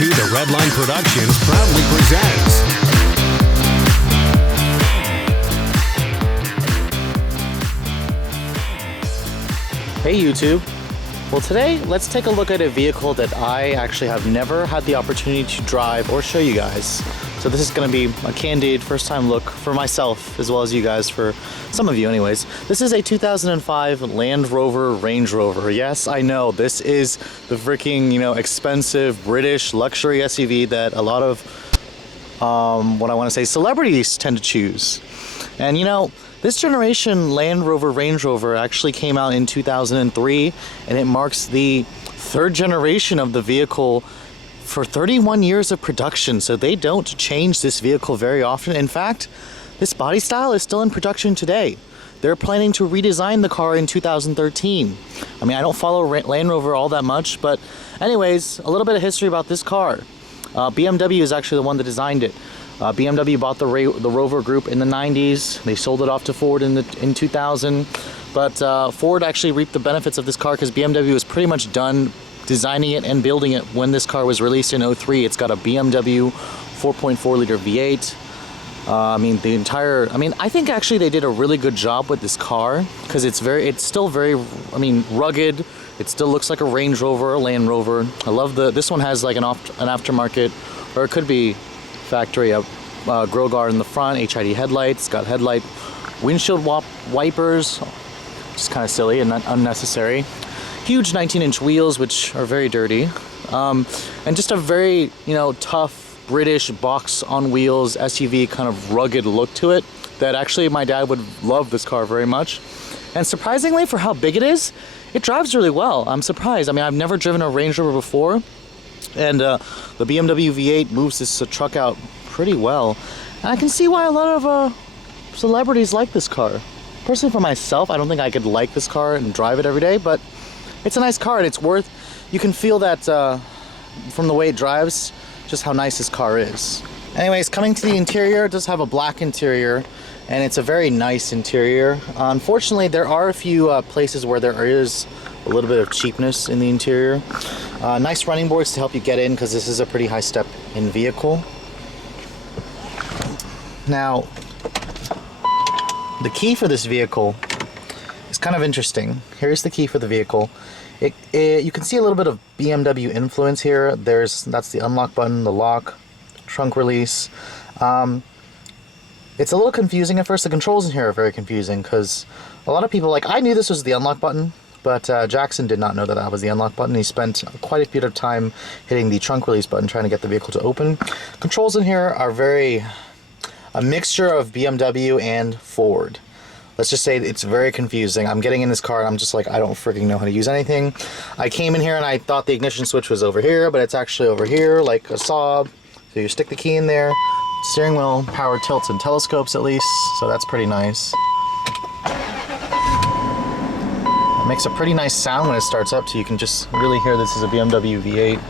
2 The Redline Productions proudly presents Hey YouTube! Well, today let's take a look at a vehicle that I actually have never had the opportunity to drive or show you guys. So this is going to be a candid first time look for myself as well as you guys, for some of you anyways. This is a 2005 Land Rover Range Rover. Yes, I know, this is the freaking, expensive British luxury SUV that a lot of, what I want to say, celebrities tend to choose. And this generation Land Rover Range Rover actually came out in 2003, and it marks the third generation of the vehicle for 31 years of production. So they don't change this vehicle very often. In fact, this body style is still in production today. They're planning to redesign the car in 2013. I mean, I don't follow Land Rover all that much, but anyways, a little bit of history about this car. BMW is actually the one that designed it. BMW bought the Rover Group in the 90s. They sold it off to Ford in 2000. But Ford actually reaped the benefits of this car because BMW was pretty much done designing it and building it when this car was released in 03. It's got a BMW 4.4 liter V8. I think actually they did a really good job with this car because it's still very, rugged. It still looks like a Range Rover or a Land Rover. I love this one has like an aftermarket, or it could be factory, grill guard in the front, HID headlights, got headlight windshield wipers, just kind of silly and not unnecessary. Huge 19-inch wheels, which are very dirty, and just a very tough British box on wheels SUV kind of rugged look to it that actually my dad would love this car very much. And surprisingly, for how big it is, it drives really well. I'm surprised. I mean, I've never driven a Range Rover before, and the BMW V8 moves this truck out pretty well. And I can see why a lot of celebrities like this car. Personally, for myself, I don't think I could like this car and drive it every day, but it's a nice car, and it's worth, you can feel that from the way it drives, just how nice this car is. Anyways, coming to the interior, it does have a black interior, and it's a very nice interior. Unfortunately, there are a few places where there is a little bit of cheapness in the interior. Nice running boards to help you get in, because this is a pretty high step in vehicle. Now, the key for this vehicle is kind of interesting. Here's the key for the vehicle. You can see a little bit of BMW influence here. That's the unlock button, the lock, trunk release. It's a little confusing at first. The controls in here are very confusing because a lot of people, I knew this was the unlock button, but Jackson did not know that was the unlock button. He spent quite a bit of time hitting the trunk release button trying to get the vehicle to open. Controls in here are a mixture of BMW and Ford. Let's just say it's very confusing. I'm getting in this car and I'm just like, I don't freaking know how to use anything. I came in here and I thought the ignition switch was over here, but it's actually over here, like a Saab. So you stick the key in there. Steering wheel, power tilts and telescopes at least, so that's pretty nice. It makes a pretty nice sound when it starts up, so you can just really hear this is a BMW V8.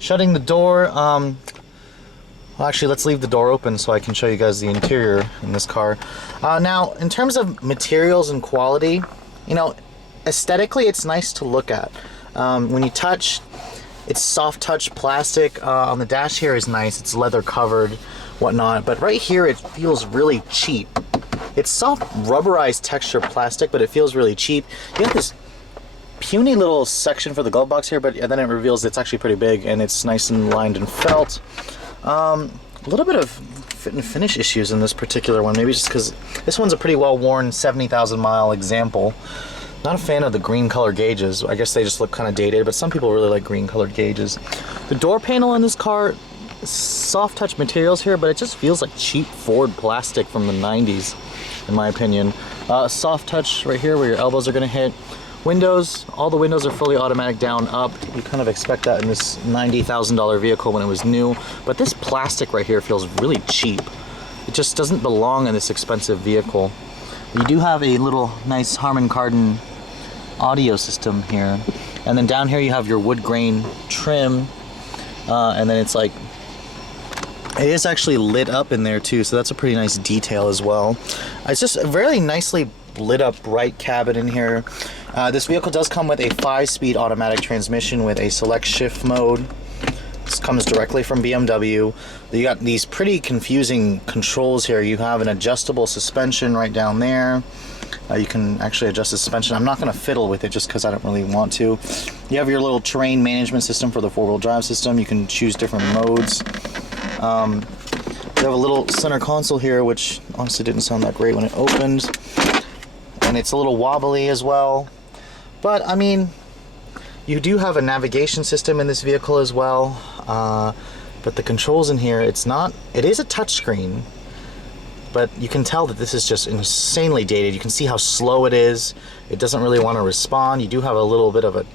Shutting the door, well, actually, let's leave the door open so I can show you guys the interior in this car. Now, in terms of materials and quality, aesthetically, it's nice to look at. When you touch, it's soft touch plastic. On the dash here is nice. It's leather covered, whatnot. But right here, it feels really cheap. It's soft rubberized texture plastic, but it feels really cheap. You have this puny little section for the glove box here, but then it reveals it's actually pretty big, and it's nice and lined and felt. A little bit of fit and finish issues in this particular one, maybe just because this one's a pretty well-worn 70,000 mile example. Not a fan of the green color gauges. I guess they just look kind of dated, but some people really like green colored gauges. The door panel in this car, soft touch materials here, but it just feels like cheap Ford plastic from the 90s, in my opinion. Soft touch right here where your elbows are going to hit. Windows, all the windows are fully automatic down, up. You kind of expect that in this $90,000 vehicle when it was new. But this plastic right here feels really cheap. It just doesn't belong in this expensive vehicle. You do have a little nice Harman Kardon audio system here. And then down here you have your wood grain trim. And then it's it is actually lit up in there too, so that's a pretty nice detail as well. It's just a very nicely lit up bright cabin in here. This vehicle does come with a 5-speed automatic transmission with a select shift mode. It's comes directly from BMW. You got these pretty confusing controls here. You have an adjustable suspension right down there. You can actually adjust the suspension. I'm not going to fiddle with it just because I don't really want to. You have your little terrain management system for the four-wheel drive system. You can choose different modes. You have a little center console here, which honestly didn't sound that great when it opened. And it's a little wobbly as well. But, I mean, you do have a navigation system in this vehicle as well. But the controls in here, it is a touchscreen. But you can tell that this is just insanely dated. You can see how slow it is. It doesn't really want to respond. You do have a little bit of a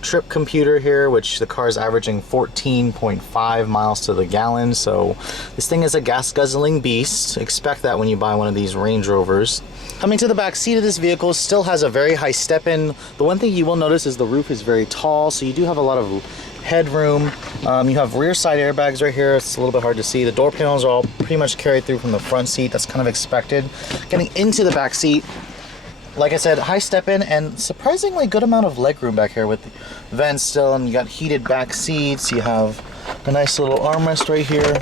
trip computer here, which the car is averaging 14.5 miles to the gallon. So this thing is a gas guzzling beast. Expect that when you buy one of these Range Rovers. Coming to the back seat of this vehicle, still has a very high step-in. The one thing you will notice is the roof is very tall, so you do have a lot of headroom. You have rear side airbags right here. It's a little bit hard to see. The door panels are all pretty much carried through from the front seat. That's kind of expected. Getting into the back seat, like I said, high step-in and surprisingly good amount of legroom back here with vents still, and you got heated back seats. You have a nice little armrest right here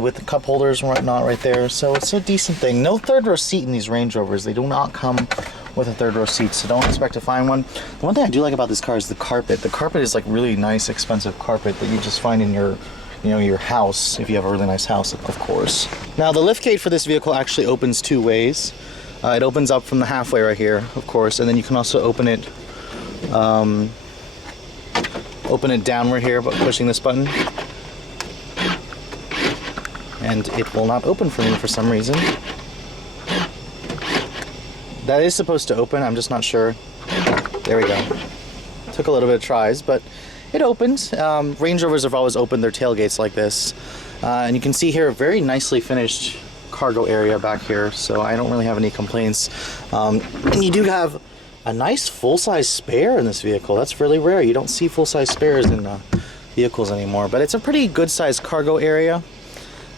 with the cup holders and whatnot right there. So it's a decent thing. No third row seat in these Range Rovers. They do not come with a third row seat, so don't expect to find one. The one thing I do like about this car is the carpet. The carpet is like really nice, expensive carpet that you just find in your your house, if you have a really nice house, of course. Now the liftgate for this vehicle actually opens two ways. It opens up from the halfway right here, of course, and then you can also open it downward here by pushing this button. And it will not open for me for some reason. That is supposed to open, I'm just not sure. There we go. Took a little bit of tries, but it opened. Range Rovers have always opened their tailgates like this. And you can see here a very nicely finished cargo area back here, so I don't really have any complaints. And you do have a nice full-size spare in this vehicle. That's really rare. You don't see full-size spares in vehicles anymore, but it's a pretty good-sized cargo area.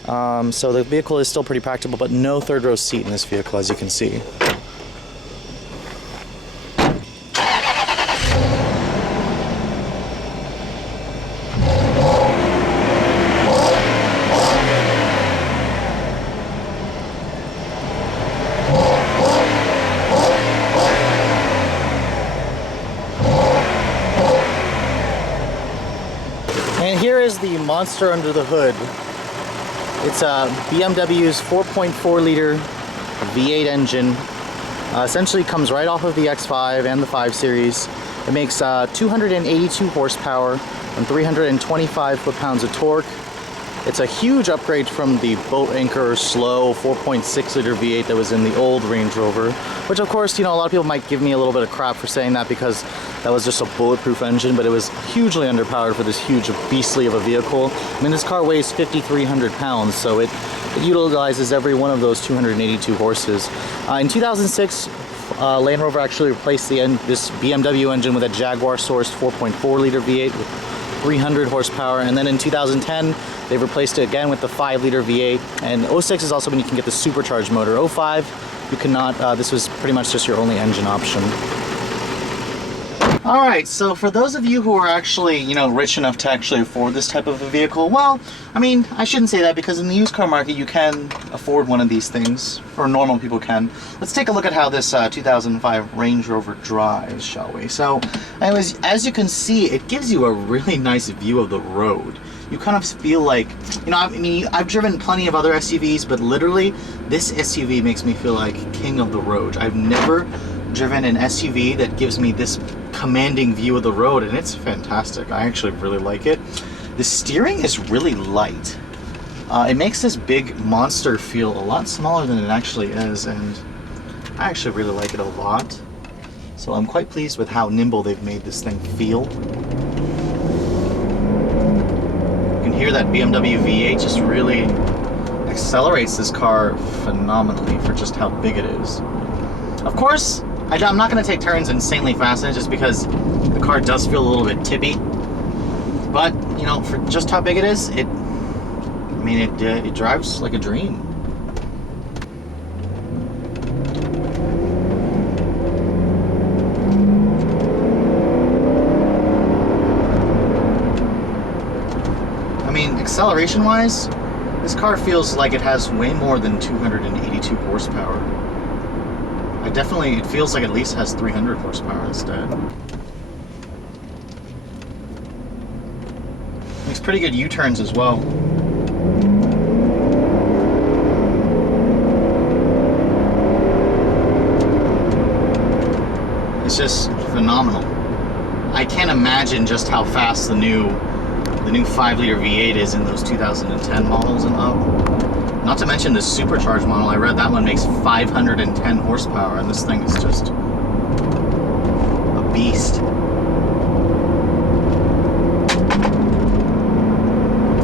So the vehicle is still pretty practical, but no third row seat in this vehicle, as you can see. And here is the monster under the hood. It's BMW's 4.4 liter V8 engine. Essentially comes right off of the X5 and the 5 Series. It makes 282 horsepower and 325 foot-pounds of torque. It's a huge upgrade from the boat anchor slow 4.6 liter V8 that was in the old Range Rover, which of course, a lot of people might give me a little bit of crap for saying that because that was just a bulletproof engine, but it was hugely underpowered for this huge beastly of a vehicle. I mean, this car weighs 5,300 pounds, so it utilizes every one of those 282 horses. In 2006, Land Rover actually replaced this BMW engine with a Jaguar-sourced 4.4 liter V8 with 300 horsepower, and then in 2010 they replaced it again with the 5 liter V8. And 06 is also when you can get the supercharged motor. 05 you cannot. This was pretty much just your only engine option. Alright, so for those of you who are actually, rich enough to actually afford this type of a vehicle, well, I mean, I shouldn't say that because in the used car market you can afford one of these things, or normal people can. Let's take a look at how this 2005 Range Rover drives, shall we? So, anyways, as you can see, it gives you a really nice view of the road. You kind of feel like, I've driven plenty of other SUVs, but literally, this SUV makes me feel like king of the road. I've never driven an SUV that gives me this commanding view of the road, and it's fantastic. I actually really like it. The steering is really light. It makes this big monster feel a lot smaller than it actually is, and I actually really like it a lot. So I'm quite pleased with how nimble they've made this thing feel. You can hear that BMW V8 just really accelerates this car phenomenally for just how big it is. Of course, I'm not going to take turns insanely fast in it just because the car does feel a little bit tippy. But, for just how big it is, it drives like a dream. mean, acceleration-wise, this car feels like it has way more than 282 horsepower. It feels like it at least has 300 horsepower instead. Makes pretty good U-turns as well. It's just phenomenal. I can't imagine just how fast the new 5-liter V8 is in those 2010 models and up. Not to mention the supercharged model. I read that one makes 510 horsepower, and this thing is just a beast.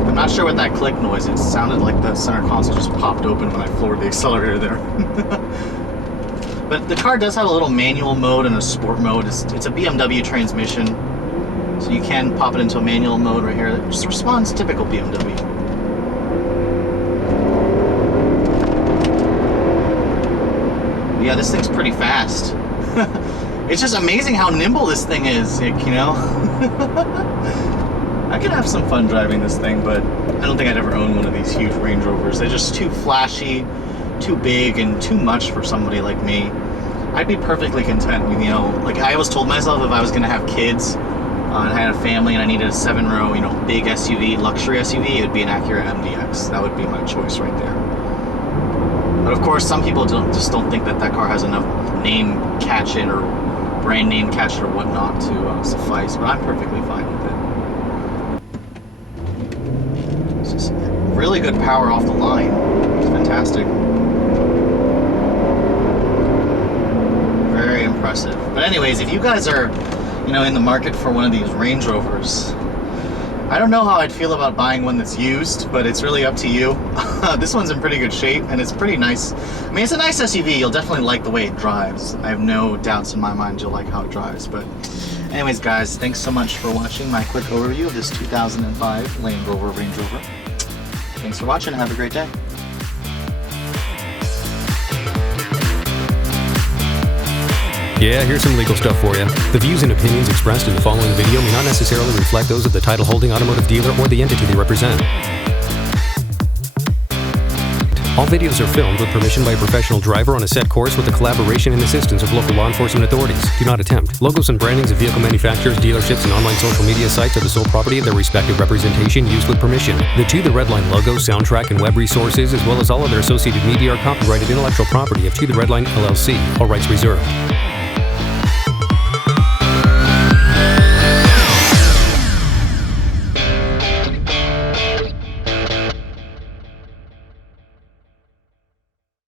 I'm not sure what that click noise is. It sounded like the center console just popped open when I floored the accelerator there. But the car does have a little manual mode and a sport mode. It's a BMW transmission, so you can pop it into a manual mode right here. It just responds typical BMW. But yeah, this thing's pretty fast. It's just amazing how nimble this thing is, you know? I could have some fun driving this thing, but I don't think I'd ever own one of these huge Range Rovers. They're just too flashy, too big, and too much for somebody like me. I'd be perfectly content with, you know, like I always told myself if I was gonna have kids and I had a family and I needed a 7-row, you know, big SUV, luxury SUV, it would be an Acura MDX. That would be my choice right there. But of course, some people just don't think that car has enough name cachet or brand name cachet or whatnot to suffice, but I'm perfectly fine with it. It's just really good power off the line. It's fantastic. Very impressive. But anyways, if you guys are, you know, in the market for one of these Range Rovers, I don't know how I'd feel about buying one that's used, but it's really up to you. This one's in pretty good shape, and it's pretty nice. I mean, it's a nice SUV. You'll definitely like the way it drives. I have no doubts in my mind you'll like how it drives. But anyways, guys, thanks so much for watching my quick overview of this 2005 Range Rover. Thanks for watching. Have a great day. Yeah, here's some legal stuff for you. The views and opinions expressed in the following video may not necessarily reflect those of the title-holding automotive dealer or the entity they represent. All videos are filmed with permission by a professional driver on a set course with the collaboration and assistance of local law enforcement authorities. Do not attempt. Logos and brandings of vehicle manufacturers, dealerships, and online social media sites are the sole property of their respective representation used with permission. The To The Redline logo, soundtrack, and web resources, as well as all other associated media, are copyrighted intellectual property of To The Redline LLC. All rights reserved.